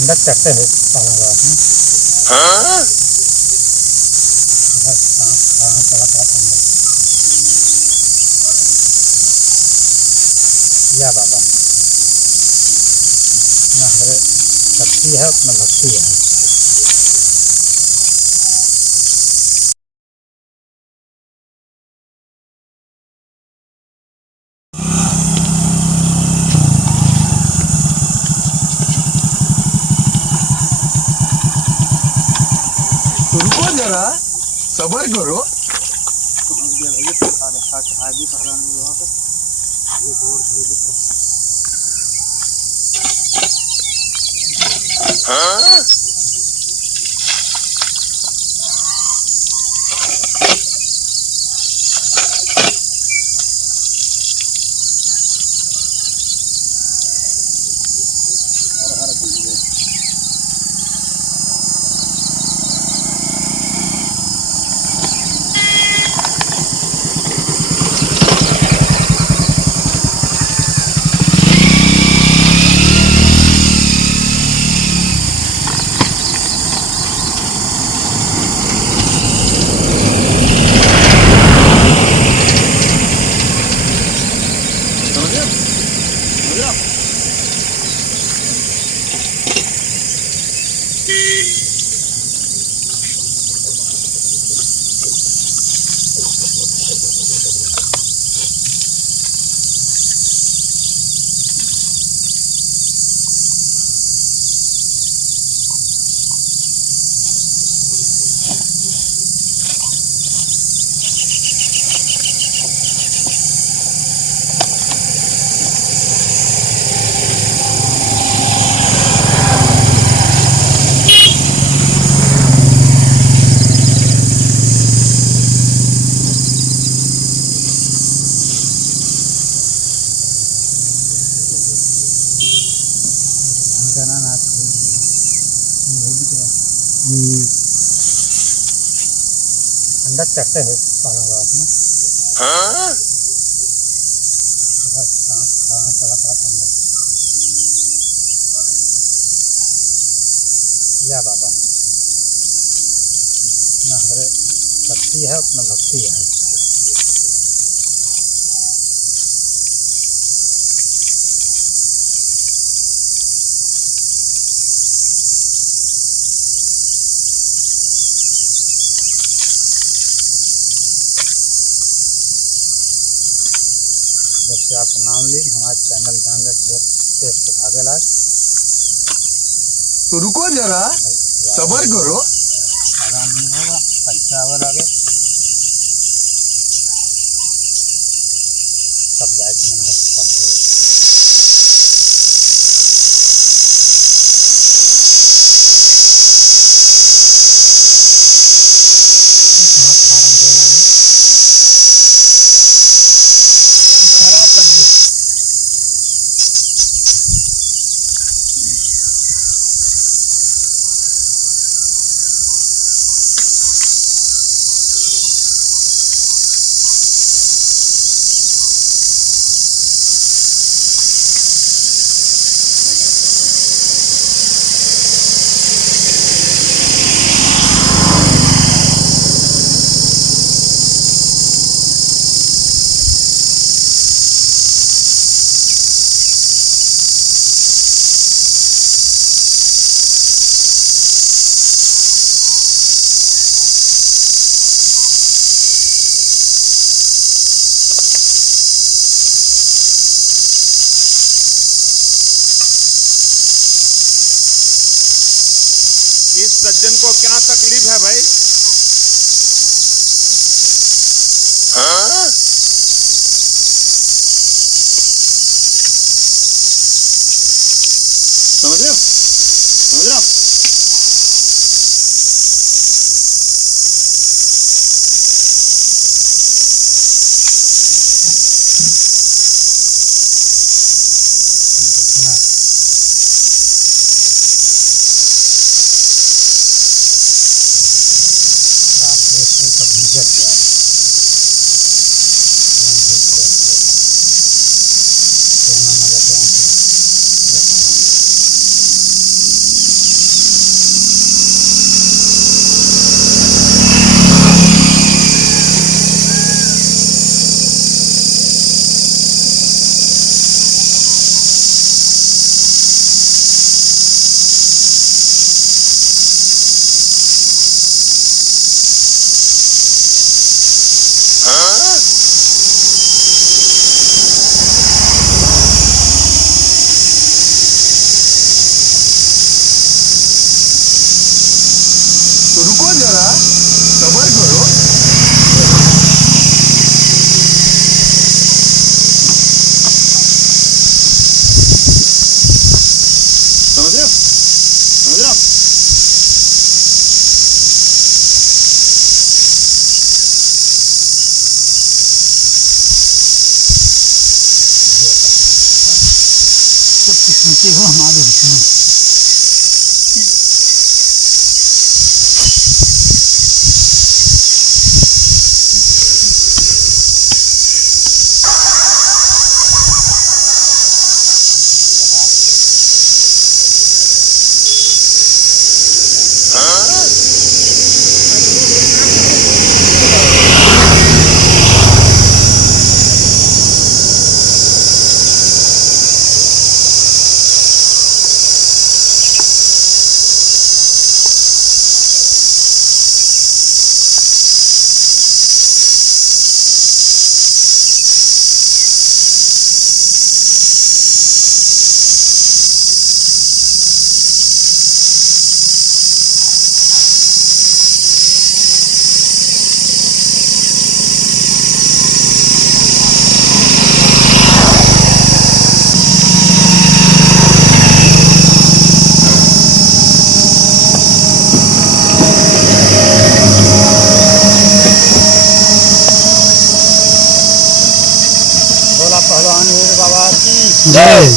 अंदर चढ़ते हैं पहाड़ में। हाँ? कहाँ चढ़ा था अंदर। या बाबा ना हमारे शक्ति है अपना भक्ति है। रुको जरा सबर करो। हाँ? अंदर चढ़ते हैं पहाड़ में। हाँ? कहाँ चढ़ा था अंदर। या बाबा ना हमारे शक्ति है अपना भक्ति है। जब से आपका नाम ली हमारे चैनल जान ढेर से भागे लाग। तो रुको जरा सबर करो। आराम नहीं होगा पैसा आवे लगे सब जाए सब हो। उनके हो हमारे उसमें बोला पहलवान वीर बाबा की जय।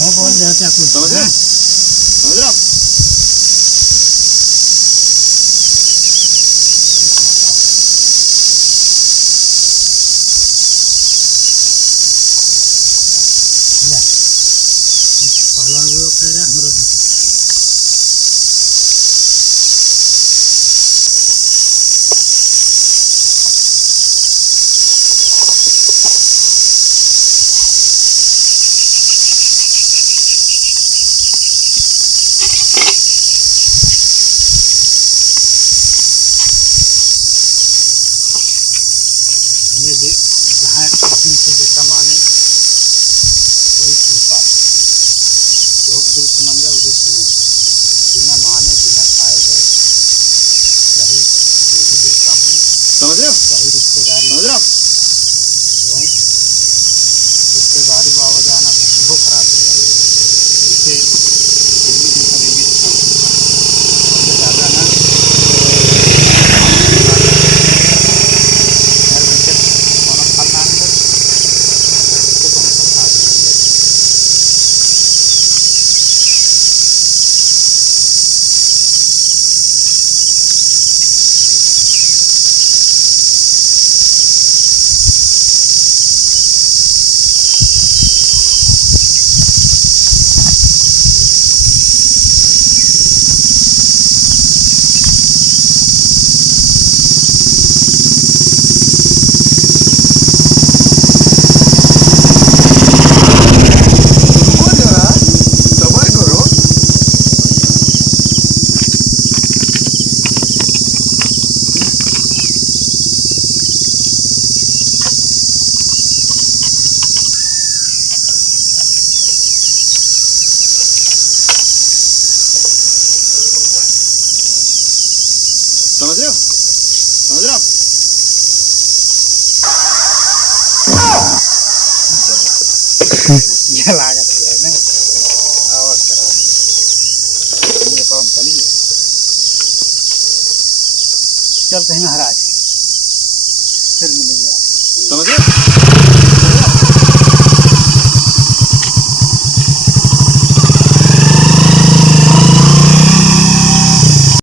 वो बोल रहे थे कुछ समझ रहे? हैं? समझ रहे आप? पहलवान भी वो कह रहे हैं हम रोहित से पहलवान। ये जहाँ दिल से जैसा माने वही सुनता है। जो दिल से मन जाए उसे सुने, बिना माने बिना खाए गए, चाहे जो भी देता हूँ समझ रहे हो? चाहे रिश्तेदारी समझ रहे आप? वहीं रिश्तेदारी बाबा जाना वो खराब हो जाए उनसे देवी जो करेंगे उससे ज़्यादा ना घर बैठे कोनो फल ना अंदर घर बैठे कोनो प्रसाद ना अंदर। रुको जरा सबर करो समझ रहे हो? समझ रहे हो आप? ये लागत है ना आवाज करा मेरे काम चलिए चलते हैं महाराज फिर मिलेंगे।